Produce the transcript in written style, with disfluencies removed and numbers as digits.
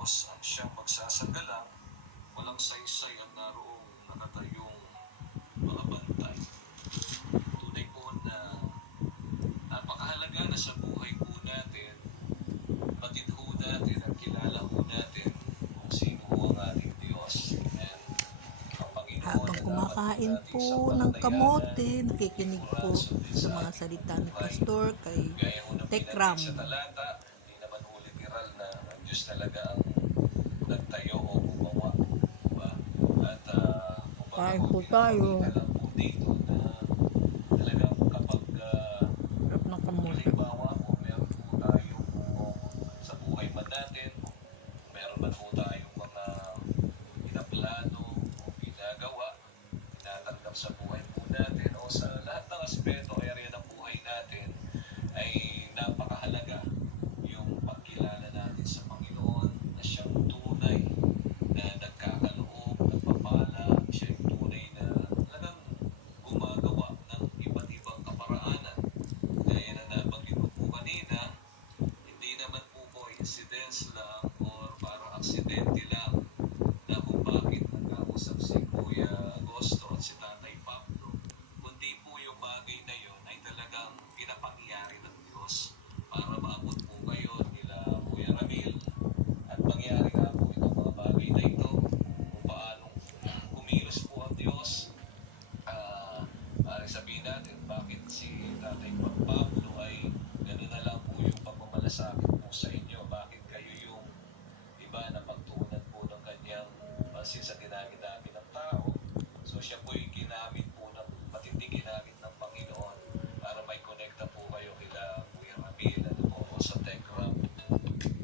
Diyos ang siyang magsasagalang, walang saysay at naroong nakatayong mga bantay. Tunay po na napakahalaga na sa buhay po natin, batid ho natin at kilala ho natin kung sino ho ang ating Diyos. And ang Panginoon Habang kumakain po ng kamote, nakikinig po sa mga salita ni Pastor kay Tekram. Sa talata, hindi naman ho literal na ang Diyos talaga ang nagtayo o gumawa. Diba? At Kain po tayo. alam po dito